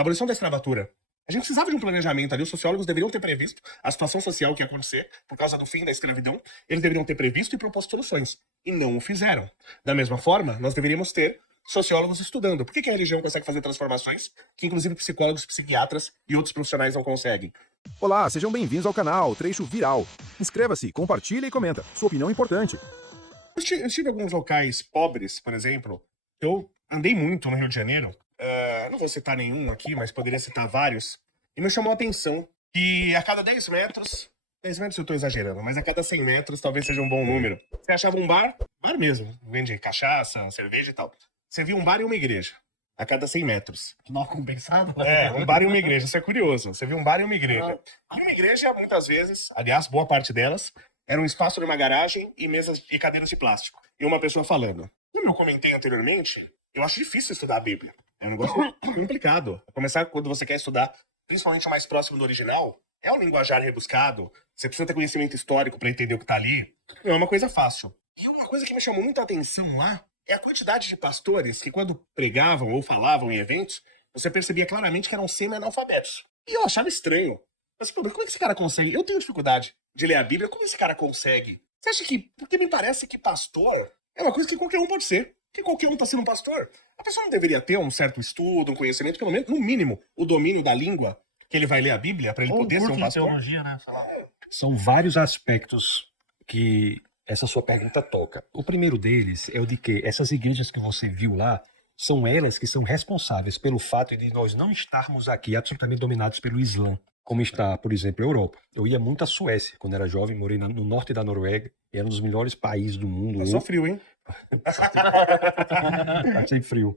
Na abolição da escravatura, a gente precisava de um planejamento ali, os sociólogos deveriam ter previsto a situação social que ia acontecer por causa do fim da escravidão, eles deveriam ter previsto e proposto soluções, e não o fizeram. Da mesma forma, nós deveríamos ter sociólogos estudando. Por que a religião consegue fazer transformações que inclusive psicólogos, psiquiatras e outros profissionais não conseguem? Olá, sejam bem-vindos ao canal Trecho Viral. Inscreva-se, compartilha e comenta. Sua opinião é importante. Eu estive em alguns locais pobres, por exemplo. Eu andei muito no Rio de Janeiro. Não vou citar nenhum aqui, mas poderia citar vários. E me chamou a atenção que a cada 10 metros... 10 metros eu tô exagerando, mas a cada 100 metros talvez seja um bom número. Você achava um bar mesmo, vende cachaça, cerveja e tal. Você via um bar e uma igreja, a cada 100 metros. Mal compensado? Um bar e uma igreja, isso é curioso. Você viu um bar e uma igreja. E uma igreja, muitas vezes, aliás, boa parte delas, era um espaço de uma garagem e mesas e cadeiras de plástico. E uma pessoa falando. Como eu comentei anteriormente, eu acho difícil estudar a Bíblia. É um negócio complicado. A começar quando você quer estudar, principalmente o mais próximo do original, é um linguajar rebuscado. Você precisa ter conhecimento histórico para entender o que tá ali. Não é uma coisa fácil. E uma coisa que me chamou muita atenção lá é a quantidade de pastores que, quando pregavam ou falavam em eventos, você percebia claramente que eram semi-analfabetos. E eu achava estranho. Mas, pô, como é que esse cara consegue? Eu tenho dificuldade de ler a Bíblia, como esse cara consegue? Você acha que... Porque me parece que pastor é uma coisa que qualquer um pode ser. Que qualquer um tá sendo um pastor. A pessoa não deveria ter um certo estudo, um conhecimento, pelo menos, no mínimo, o domínio da língua que ele vai ler a Bíblia para ele poder ser um pastor? Teologia, né? São vários aspectos que essa sua pergunta toca. O primeiro deles é o de que essas igrejas que você viu lá são elas que são responsáveis pelo fato de nós não estarmos aqui absolutamente dominados pelo Islã, como está, por exemplo, a Europa. Eu ia muito à Suécia quando era jovem, morei no norte da Noruega, era um dos melhores países do mundo. Passou frio, hein? Achei frio.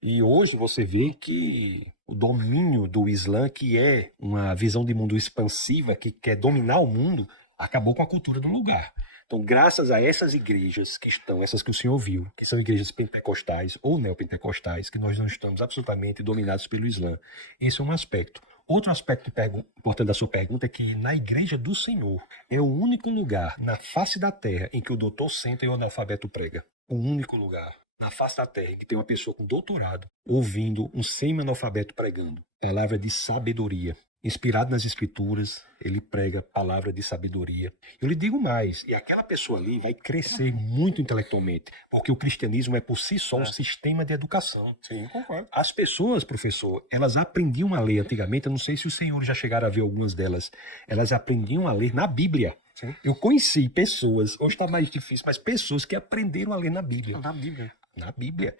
E hoje você vê que o domínio do Islã, que é uma visão de mundo expansiva, que quer dominar o mundo, acabou com a cultura do lugar. Então, graças a essas igrejas que estão, essas que o senhor viu, que são igrejas pentecostais ou neopentecostais, que nós não estamos absolutamente dominados pelo Islã. Esse é um aspecto. Outro aspecto importante da sua pergunta é que na igreja do Senhor é o único lugar na face da terra em que o doutor senta e o analfabeto prega. O único lugar na face da terra em que tem uma pessoa com doutorado ouvindo um semi-analfabeto pregando. Palavra de sabedoria. Inspirado nas escrituras, ele prega palavra de sabedoria. Eu lhe digo mais, e aquela pessoa ali vai crescer muito intelectualmente, porque o cristianismo é por si só um sistema de educação. Sim, concordo. As pessoas, professor, elas aprendiam a ler antigamente, eu não sei se os senhores já chegaram a ver algumas delas, elas aprendiam a ler na Bíblia. Sim. Eu conheci pessoas, hoje está mais difícil, mas pessoas que aprenderam a ler na Bíblia. Na Bíblia. Na Bíblia.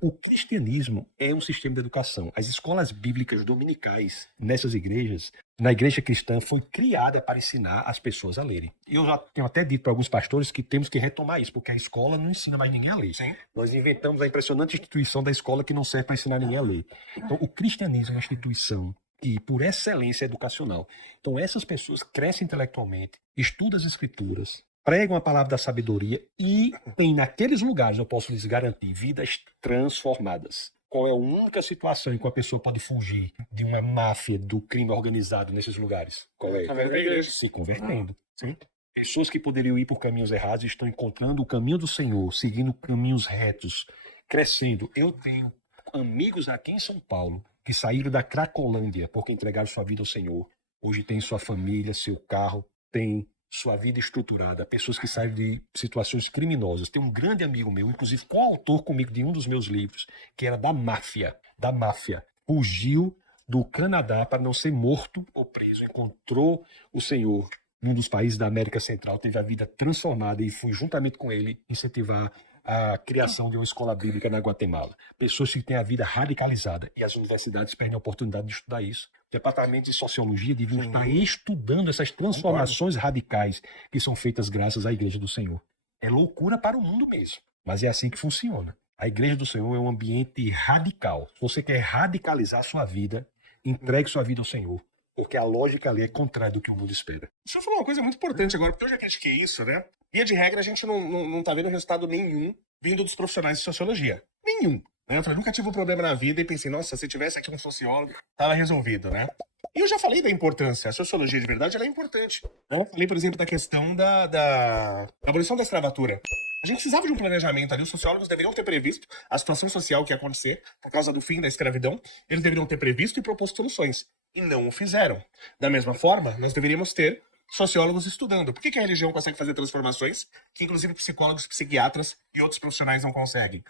O cristianismo é um sistema de educação. As escolas bíblicas dominicais nessas igrejas, na igreja cristã, foi criada para ensinar as pessoas a lerem. Eu já tenho até dito para alguns pastores que temos que retomar isso, porque a escola não ensina mais ninguém a ler. Sim. Nós inventamos a impressionante instituição da escola que não serve para ensinar ninguém a ler. Então, o cristianismo é uma instituição que, por excelência, é educacional. Então, essas pessoas crescem intelectualmente, estudam as escrituras, pregam a palavra da sabedoria e tem naqueles lugares, eu posso lhes garantir, vidas transformadas. Qual é a única situação em que uma pessoa pode fugir de uma máfia do crime organizado nesses lugares? Qual é? Na igreja. Se convertendo. Sim. Pessoas que poderiam ir por caminhos errados estão encontrando o caminho do Senhor, seguindo caminhos retos, crescendo. Eu tenho amigos aqui em São Paulo que saíram da Cracolândia porque entregaram sua vida ao Senhor. Hoje tem sua família, seu carro, tem sua vida estruturada, pessoas que saem de situações criminosas. Tem um grande amigo meu, inclusive coautor comigo de um dos meus livros, que era da máfia. Fugiu do Canadá para não ser morto ou preso, encontrou o Senhor num dos países da América Central, teve a vida transformada e fui juntamente com ele incentivar a criação de uma escola bíblica na Guatemala. Pessoas que têm a vida radicalizada e as universidades perdem a oportunidade de estudar isso. O Departamento de Sociologia devia estar estudando essas transformações radicais que são feitas graças à Igreja do Senhor. É loucura para o mundo mesmo, mas é assim que funciona. A Igreja do Senhor é um ambiente radical. Se você quer radicalizar a sua vida, entregue sua vida ao Senhor, porque a lógica ali é contrária do que o mundo espera. O senhor falou uma coisa muito importante agora, porque eu já critiquei isso, né? Via de regra, a gente não tá vendo resultado nenhum vindo dos profissionais de sociologia. Nenhum. Né? Eu falei, nunca tive um problema na vida e pensei, nossa, se tivesse aqui um sociólogo, tava resolvido, né? E eu já falei da importância, a sociologia de verdade ela é importante. Eu falei, por exemplo, da questão da abolição da escravatura. A gente precisava de um planejamento ali, os sociólogos deveriam ter previsto a situação social que ia acontecer por causa do fim da escravidão, eles deveriam ter previsto e proposto soluções. E não o fizeram. Da mesma forma, nós deveríamos ter sociólogos estudando. Por que a religião consegue fazer transformações que, inclusive, psicólogos, psiquiatras e outros profissionais não conseguem?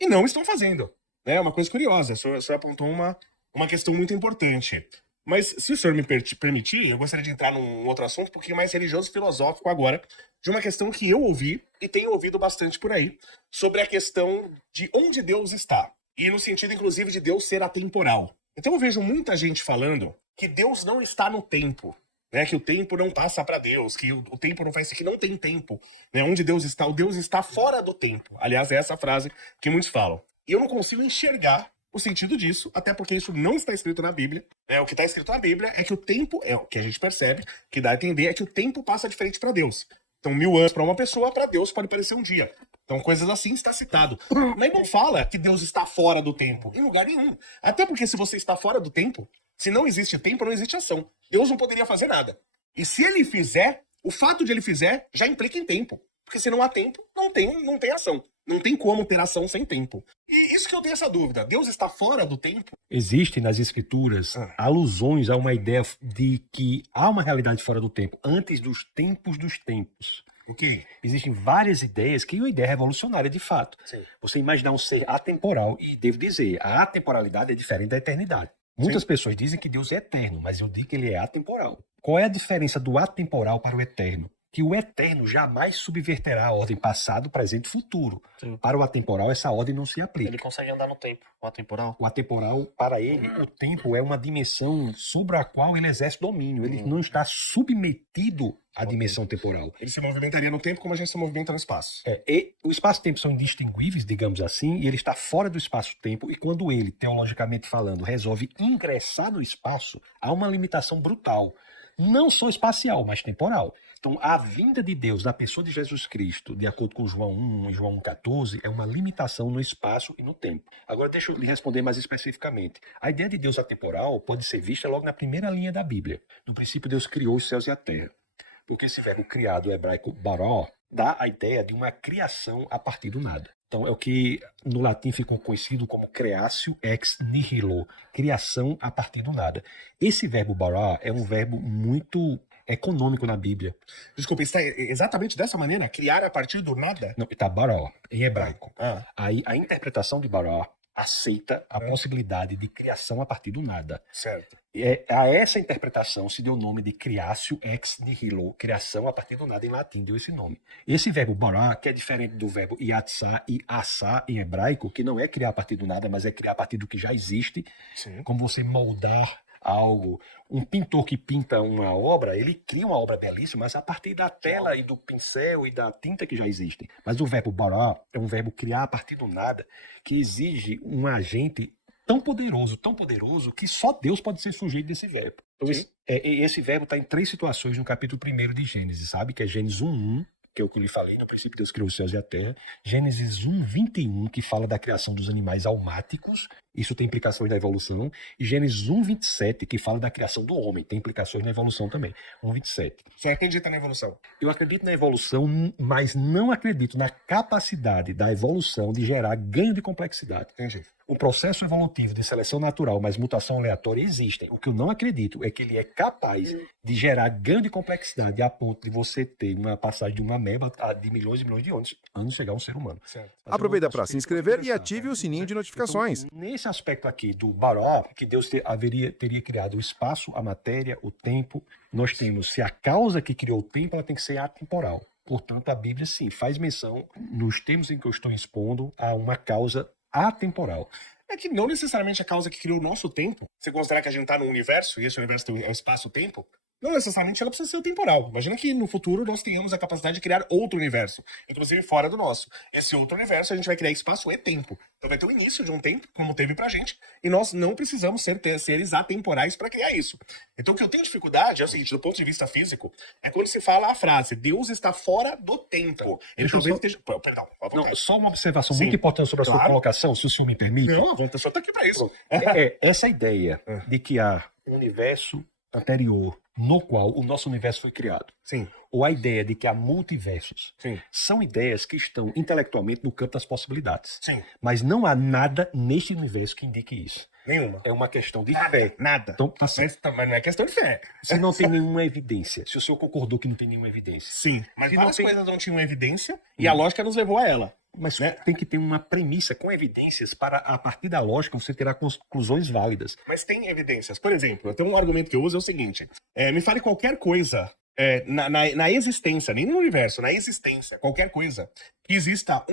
E não estão fazendo. É uma coisa curiosa. O senhor apontou uma questão muito importante. Mas, se o senhor me permitir, eu gostaria de entrar num outro assunto um pouquinho mais religioso e filosófico agora, de uma questão que eu ouvi e tenho ouvido bastante por aí, sobre a questão de onde Deus está. E no sentido, inclusive, de Deus ser atemporal. Então eu vejo muita gente falando que Deus não está no tempo, né? Que o tempo não passa para Deus, que o tempo não faz, que não tem tempo, né? Onde Deus está, o Deus está fora do tempo. Aliás, é essa frase que muitos falam. E eu não consigo enxergar o sentido disso, até porque isso não está escrito na Bíblia. O que está escrito na Bíblia é que o tempo, é o que a gente percebe, que dá a entender, é que o tempo passa diferente para Deus. Então, 1000 anos para uma pessoa, para Deus pode parecer um dia. Então, coisas assim está citado. Mas não fala que Deus está fora do tempo, em lugar nenhum. Até porque se você está fora do tempo, se não existe tempo, não existe ação. Deus não poderia fazer nada. E se ele fizer, o fato de ele fizer já implica em tempo. Porque se não há tempo, não tem ação. Não tem como ter ação sem tempo. E isso que eu tenho essa dúvida. Deus está fora do tempo? Existem nas escrituras alusões a uma ideia de que há uma realidade fora do tempo, antes dos tempos dos tempos. O quê? Existem várias ideias que é uma ideia revolucionária de fato. Sim. Você imaginar um ser atemporal, e devo dizer, a atemporalidade é diferente da eternidade. Muitas pessoas dizem que Deus é eterno, mas eu digo que ele é atemporal. Qual é a diferença do atemporal para o eterno? Que o eterno jamais subverterá a ordem passado, presente e futuro. Sim. Para o atemporal, essa ordem não se aplica. Ele consegue andar no tempo, o atemporal. O atemporal, para ele, o tempo é uma dimensão sobre a qual ele exerce domínio. Ele não está submetido à dimensão temporal. Ele se movimentaria no tempo como a gente se movimenta no espaço. E o espaço e o tempo são indistinguíveis, digamos assim, e ele está fora do espaço-tempo, e quando ele, teologicamente falando, resolve ingressar no espaço, há uma limitação brutal. Não só espacial, mas temporal. Então, a vinda de Deus na pessoa de Jesus Cristo, de acordo com João 1 e João 1,14, é uma limitação no espaço e no tempo. Agora, deixa eu lhe responder mais especificamente. A ideia de Deus atemporal pode ser vista logo na primeira linha da Bíblia. No princípio, Deus criou os céus e a terra. Porque esse verbo criado, o hebraico baró, dá a ideia de uma criação a partir do nada. Então, é o que no latim ficou conhecido como creatio ex nihilo, criação a partir do nada. Esse verbo bará é um verbo muito econômico na Bíblia. Desculpa, está exatamente dessa maneira? Criar a partir do nada? Não, está bará, em hebraico. Aí, a interpretação de bará aceita a possibilidade de criação a partir do nada. certo. A essa interpretação se deu o nome de creatio ex nihilo, criação a partir do nada, em latim deu esse nome. Esse verbo bará, que é diferente do verbo yatsá e assá em hebraico, que não é criar a partir do nada, mas é criar a partir do que já existe, Sim. como você moldar algo. Um pintor que pinta uma obra, ele cria uma obra belíssima, mas a partir da tela e do pincel e da tinta que já existem. Mas o verbo bará é um verbo criar a partir do nada, que exige um agente tão poderoso, que só Deus pode ser sujeito desse verbo. Então, esse verbo está em 3 situações no capítulo 1 de Gênesis, sabe? Que é Gênesis 1:1, que é o que eu lhe falei, no princípio Deus criou os céus e a terra. Gênesis 1:21, que fala da criação dos animais almáticos, isso tem implicações na evolução. E Gênesis 1:27, que fala da criação do homem, tem implicações na evolução também. 1:27. Você acredita na evolução? Eu acredito na evolução, mas não acredito na capacidade da evolução de gerar ganho de complexidade. Entendi. O processo evolutivo de seleção natural, mas mutação aleatória existem. O que eu não acredito é que ele é capaz de gerar ganho de complexidade a ponto de você ter uma passagem de uma ameba de milhões e milhões de anos chegar a um ser humano. Certo. Aproveita para se inscrever e ative o sininho de notificações. Então, nesse aspecto aqui do baró, que Deus teria criado o espaço, a matéria, o tempo, nós temos, se a causa que criou o tempo, ela tem que ser atemporal. Portanto, a Bíblia, sim, faz menção, nos termos em que eu estou expondo, a uma causa atemporal. É que não necessariamente a causa que criou o nosso tempo, você considerar que a gente está no universo, e esse universo tem o espaço-tempo, não necessariamente ela precisa ser temporal. Imagina que no futuro nós tenhamos a capacidade de criar outro universo, inclusive fora do nosso. Esse outro universo a gente vai criar espaço e tempo. Então vai ter o início de um tempo, como teve pra gente, e nós não precisamos ser seres atemporais para criar isso. Então o que eu tenho dificuldade é o seguinte, do ponto de vista físico, é quando se fala a frase, Deus está fora do tempo. Ele talvez esteja... Perdão, à vontade. Não, só uma observação Sim. muito importante sobre a sua Claro. colocação, se o senhor me permite. Não, a vontade só tá aqui pra isso. Essa ideia de que há um universo anterior no qual o nosso universo foi criado, Sim, ou a ideia de que há multiversos, sim, são ideias que estão intelectualmente no campo das possibilidades. sim. Mas não há nada neste universo que indique isso. Nenhuma. É uma questão de fé. Nada. Então, tá certo. Mas não é questão de fé. Se não tem nenhuma evidência, se o senhor concordou que não tem nenhuma evidência, Sim, mas Se várias não tem- coisas não tinham evidência e a lógica nos levou a ela. mas tem que ter uma premissa com evidências para, a partir da lógica, você terá conclusões válidas. Mas tem evidências. Por exemplo, eu tenho um argumento que eu uso, é o seguinte. Me fale qualquer coisa na existência, nem no universo, na existência, qualquer coisa, que exista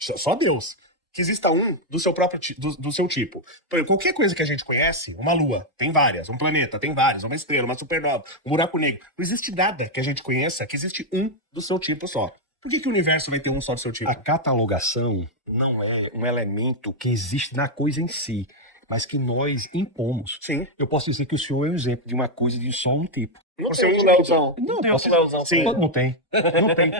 só Deus, que exista um do seu próprio do seu tipo. Por exemplo, qualquer coisa que a gente conhece, uma lua, tem várias, um planeta, tem várias, uma estrela, uma supernova, um buraco negro. Não existe nada que a gente conheça que existe um do seu tipo só. Por que o universo vai ter um só do seu tipo? A catalogação não é um elemento que existe na coisa em si, mas que nós impomos. Sim. Eu posso dizer que o senhor é um exemplo de uma coisa de só um tipo. Você é um Leozão. Não, Tem posso... outro Leozão. Sim. Não tem. Não tem.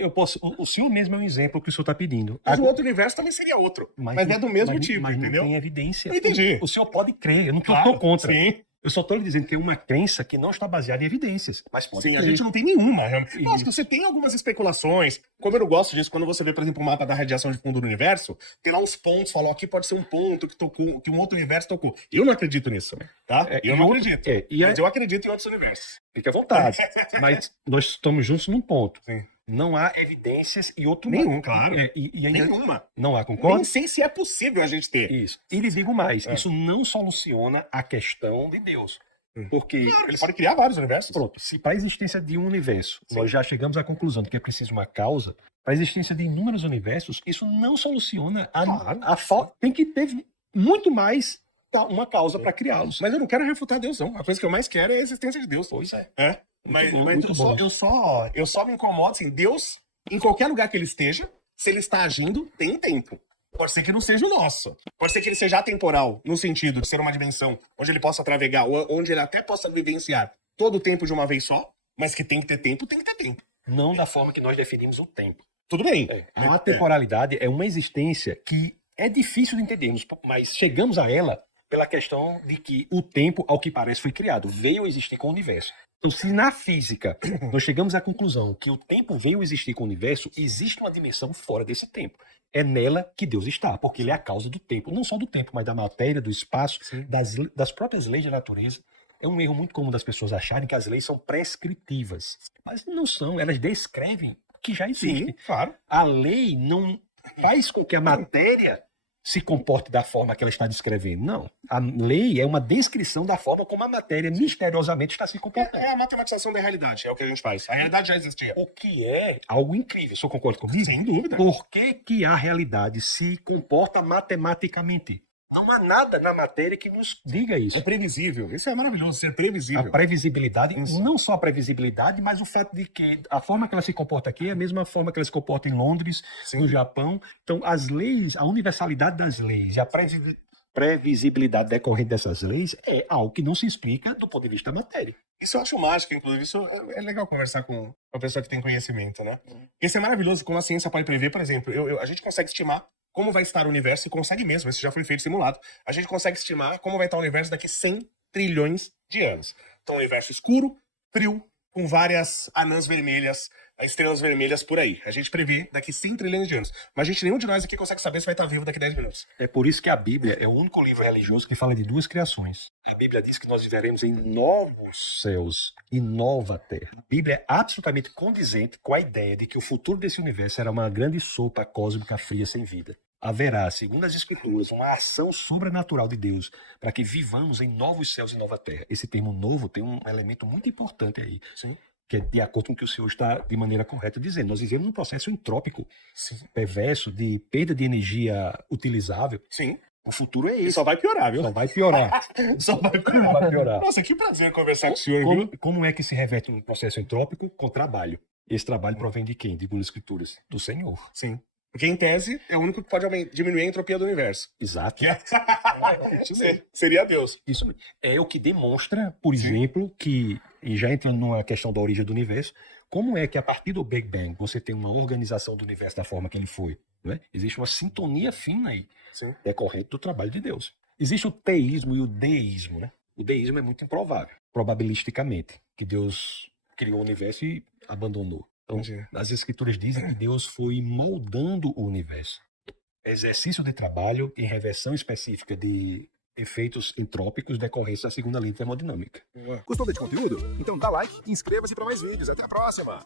Eu posso. O senhor mesmo é um exemplo que o senhor está pedindo. Mas o outro universo também seria outro. Mas é do mesmo tipo, mas entendeu? Não tem evidência. Eu entendi. O senhor pode crer. Eu não estou Claro, contra. Sim. Eu só estou lhe dizendo que tem uma crença que não está baseada em evidências. Mas pode Sim, a crer. gente não tem nenhuma. Realmente. Isso. Lógico, você tem algumas especulações. Como eu não gosto disso, quando você vê, por exemplo, o mapa da radiação de fundo do universo, tem lá uns pontos, falou aqui pode ser um ponto que tocou, que um outro universo tocou. Eu não acredito nisso, tá? Eu não acredito. Mas eu acredito em outros universos. Fique à vontade. Mas nós estamos juntos num ponto. Sim. Não há evidências e outro Nenhum, claro. E ainda Nenhuma. não há, Nem concorda? sei se é possível a gente ter. Isso. E lhe digo mais, É. isso não soluciona a questão de Deus. Porque, Claro, ele pode criar vários universos. pronto, se para a existência de um universo Sim. nós já chegamos à conclusão de que é preciso uma causa, para a existência de inúmeros universos, isso não soluciona Claro. a falta. Tem que ter muito mais uma causa para criá-los. Mas eu não quero refutar Deus, não. A coisa que eu mais quero é a existência de Deus. Pois é. Mas, bom, mas muito bom. eu só me incomodo assim, Deus, em qualquer lugar que ele esteja, se ele está agindo, tem um tempo. Pode ser que não seja o nosso. Pode ser que ele seja atemporal, no sentido de ser uma dimensão onde ele possa travegar, ou onde ele até possa vivenciar todo o tempo de uma vez só, mas que tem que ter tempo, tem que ter tempo. Não da forma que nós definimos o tempo. Tudo bem. A atemporalidade é uma existência que é difícil de entendermos, mas chegamos a ela pela questão de que o tempo, ao que parece, foi criado, veio a existir com o universo. Então, se na física nós chegamos à conclusão que o tempo veio a existir com o universo, existe uma dimensão fora desse tempo. É nela que Deus está, porque ele é a causa do tempo. Não só do tempo, mas da matéria, do espaço, das próprias leis da natureza. É um erro muito comum das pessoas acharem que as leis são prescritivas. Mas não são, elas descrevem o que já existe. Sim, claro. A lei não faz com que a matéria se comporte da forma que ela está descrevendo. Não. A lei é uma descrição da forma como a matéria misteriosamente está se comportando. É a matematização da realidade, é o que a gente faz. A realidade já existia. O que é algo incrível. O senhor concorda comigo? Sem dúvida. Por que a realidade se comporta matematicamente? Não há nada na matéria que nos diga É isso. previsível. Isso é maravilhoso, ser A previsível. previsibilidade, Isso. não só a previsibilidade, mas o fato de que a forma que ela se comporta aqui é a mesma forma que ela se comporta em Londres, no Japão. Então, as leis, a universalidade das leis e a previsibilidade decorrente dessas leis é algo que não se explica do ponto de vista da matéria. Isso eu acho mágico, inclusive. Isso é legal conversar com uma pessoa que tem conhecimento, né? Isso é maravilhoso, como a ciência pode prever, por exemplo. A gente consegue estimar como vai estar o universo, e consegue mesmo, isso já foi feito simulado. A gente consegue estimar como vai estar o universo daqui 100 trilhões de anos. Então, um universo escuro, frio, com várias anãs vermelhas, estrelas vermelhas por aí. A gente prevê daqui 100 trilhões de anos. Mas nenhum de nós aqui consegue saber se vai estar vivo daqui 10 minutos. É por isso que a Bíblia é o único livro religioso que fala de duas criações. A Bíblia diz que nós viveremos em novos céus e nova terra. A Bíblia é absolutamente condizente com a ideia de que o futuro desse universo será uma grande sopa cósmica fria sem vida. Haverá, segundo as Escrituras, uma ação sobrenatural de Deus para que vivamos em novos céus e nova terra. Esse termo novo tem um elemento muito importante aí. Sim. Que é de acordo com o que o senhor está, de maneira correta, dizendo. Nós vivemos num processo entrópico, perverso, de perda de energia utilizável. Sim. O futuro é E esse. só vai piorar, viu? Só vai piorar. Só vai piorar. Vai piorar. Nossa, que prazer conversar com o senhor, viu? Como é que se reverte um processo entrópico? Com trabalho. Esse trabalho provém de quem? Segundo as Escrituras? Do Senhor. Sim. Porque, em tese, é o único que pode diminuir a entropia do universo. Exato. Isso mesmo. Seria Deus. Isso mesmo. É o que demonstra, por exemplo, que, e já entrando numa questão da origem do universo, como é que a partir do Big Bang você tem uma organização do universo da forma que ele foi? Né? Existe uma sintonia fina aí, Sim. decorrente do trabalho de Deus. Existe o teísmo e o deísmo, né? O deísmo é muito improvável, probabilisticamente, que Deus criou o universo e abandonou. Então, Entendi. as escrituras dizem que Deus foi moldando o universo. Exercício de trabalho em reversão específica de efeitos entrópicos decorrentes da segunda lei de termodinâmica. Gostou desse conteúdo? Então dá like e inscreva-se para mais vídeos. Até a próxima!